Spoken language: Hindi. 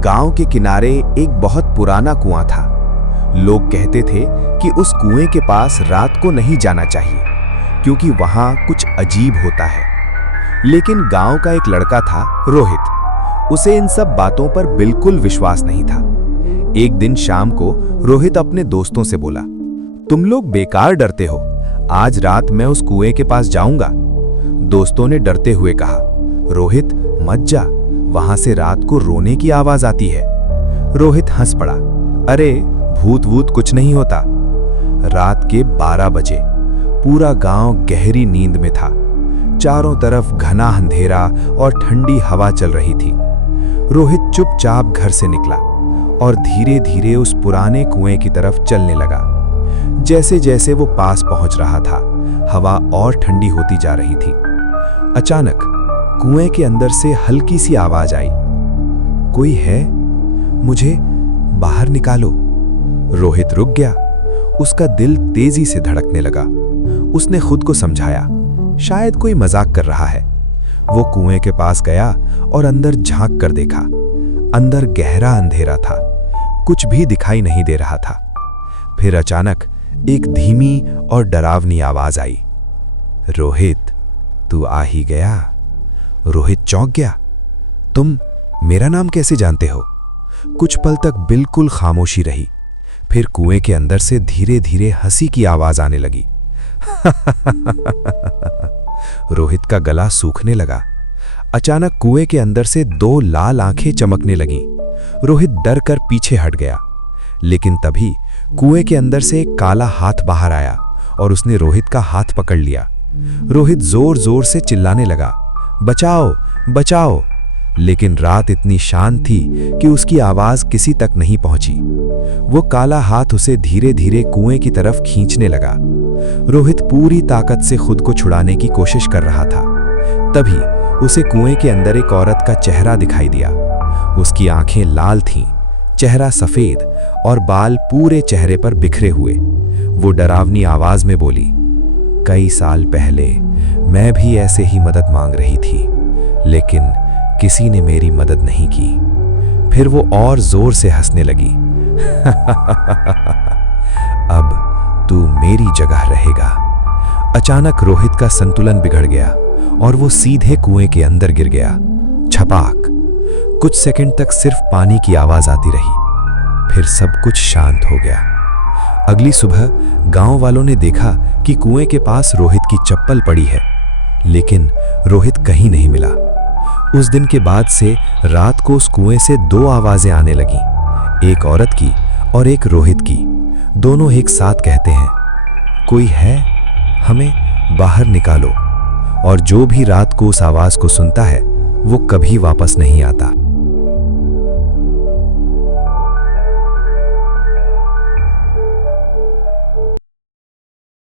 गांव के किनारे एक बहुत पुराना कुआं था। लोग कहते थे कि उस कुएं के पास रात को नहीं जाना चाहिए क्योंकि वहां कुछ अजीब होता है। लेकिन गांव का एक लड़का था, रोहित। उसे इन सब बातों पर बिल्कुल विश्वास नहीं था। एक दिन शाम को रोहित अपने दोस्तों से बोला, तुम लोग बेकार डरते हो, आज रात मैं उस कुएं के पास जाऊंगा। दोस्तों ने डरते हुए कहा, रोहित मत जा, वहां से रात को रोने की आवाज आती है। रोहित हंस पड़ा, अरे भूत वूत कुछ नहीं होता। रात के 12 बजे पूरा गांव गहरी नींद में था। चारों तरफ घना अंधेरा और ठंडी हवा चल रही थी। रोहित चुपचाप घर से निकला और धीरे धीरे उस पुराने कुएं की तरफ चलने लगा। जैसे जैसे वो पास पहुंच रहा था, हवा और ठंडी होती जा रही थी। अचानक कुएं के अंदर से हल्की सी आवाज आई, कोई है? मुझे बाहर निकालो। रोहित रुक गया। उसका दिल तेजी से धड़कने लगा। उसने खुद को समझाया, शायद कोई मजाक कर रहा है। वो कुएं के पास गया और अंदर झांक कर देखा। अंदर गहरा अंधेरा था, कुछ भी दिखाई नहीं दे रहा था। फिर अचानक एक धीमी और डरावनी आवाज आई, रोहित तू आ ही गया। रोहित चौंक गया, तुम मेरा नाम कैसे जानते हो? कुछ पल तक बिल्कुल खामोशी रही। फिर कुएं के अंदर से धीरे धीरे हंसी की आवाज आने लगी। रोहित का गला सूखने लगा। अचानक कुएं के अंदर से 2 लाल आंखें चमकने लगीं। रोहित डर कर पीछे हट गया। लेकिन तभी कुएं के अंदर से एक काला हाथ बाहर आया और उसने रोहित का हाथ पकड़ लिया। रोहित जोर जोर से चिल्लाने लगा, बचाओ बचाओ। लेकिन रात इतनी शांत थी कि उसकी आवाज किसी तक नहीं पहुंची। वो काला हाथ उसे धीरे धीरे कुएं की तरफ खींचने लगा। रोहित पूरी ताकत से खुद को छुड़ाने की कोशिश कर रहा था। तभी उसे कुएं के अंदर एक औरत का चेहरा दिखाई दिया। उसकी आंखें लाल थीं, चेहरा सफेद और बाल पूरे चेहरे पर बिखरे हुए। वो डरावनी आवाज में बोली, कई साल पहले मैं भी ऐसे ही मदद मांग रही थी, लेकिन किसी ने मेरी मदद नहीं की। फिर वो और जोर से हंसने लगी। अब तू मेरी जगह रहेगा। अचानक रोहित का संतुलन बिगड़ गया और वो सीधे कुएं के अंदर गिर गया। छपाक। कुछ सेकंड तक सिर्फ पानी की आवाज आती रही। फिर सब कुछ शांत हो गया। अगली सुबह गांव वालों ने देखा कि कुएं के पास रोहित की चप्पल पड़ी है, लेकिन रोहित कहीं नहीं मिला। उस दिन के बाद से रात को उस कुएं से 2 आवाजें आने लगीं, एक औरत की और एक रोहित की। दोनों एक साथ कहते हैं, कोई है, हमें बाहर निकालो। और जो भी रात को उस आवाज को सुनता है वो कभी वापस नहीं आता।